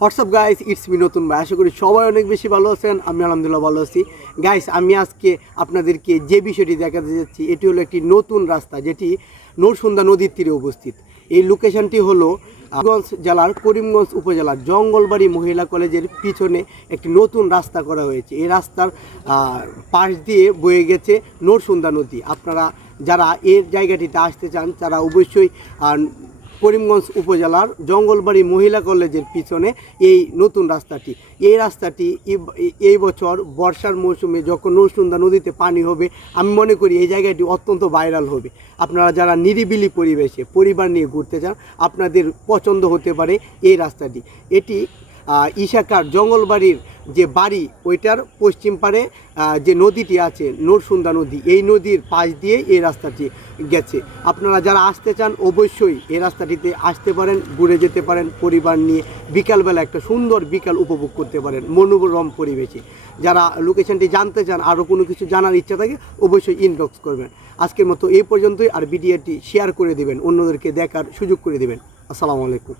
WhatsApp guys, it's me নতুন ভাই। আশা করি সবাই অনেক বেশি ভালো আছেন। আমি আলহামদুলিল্লাহ ভালো আছি। গাইস, আমি আজকে আপনাদেরকে যে বিষয়টি দেখাতে যাচ্ছি এটি হলো একটি নতুন রাস্তা, যেটি নরসুন্দা নদীর তীরে অবস্থিত। এই লোকেশনটি হলো গঞ্জ জেলার করিমগঞ্জ উপজেলার জঙ্গলবাড়ি মহিলা কলেজের পিছনে একটি নতুন রাস্তা করা হয়েছে। এই রাস্তার পাশ দিয়ে বয়ে গেছে নরসুন্দা নদী। আপনারা যারা এর জায়গাটিতে আসতে চান তারা অবশ্যই করিমগঞ্জ উপজেলার জঙ্গলবাড়ি মহিলা কলেজের পিছনে এই নতুন রাস্তাটি এই বছর বর্ষার মৌসুমে যখন নরসুন্দা নদীতে পানি হবে, আমি মনে করি এই জায়গাটি অত্যন্ত ভাইরাল হবে। আপনারা যারা নিরিবিলি পরিবেশে পরিবার নিয়ে ঘুরতে চান, আপনাদের পছন্দ হতে পারে এই রাস্তাটি। এটি ইশাকার জঙ্গলবাড়ির যে বাড়ি, ওইটার পশ্চিম পারে যে নদীটি আছে নরসুন্দা নদী, এই নদীর পাশ দিয়ে এই রাস্তাটি গেছে। আপনারা যারা আসতে চান অবশ্যই এই রাস্তাটিতে আসতে পারেন, ঘুরে যেতে পারেন পরিবার নিয়ে। বিকালবেলা একটা সুন্দর বিকাল উপভোগ করতে পারেন মনোরম পরিবেশে। যারা লোকেশনটি জানতে চান, আরও কোনো কিছু জানার ইচ্ছা থাকে, অবশ্যই ইনবক্স করবেন। আজকের মতো এই পর্যন্তই। আর ভিডিওটি শেয়ার করে দেবেন, অন্যদেরকে দেখার সুযোগ করে দেবেন। আসসালামু আলাইকুম।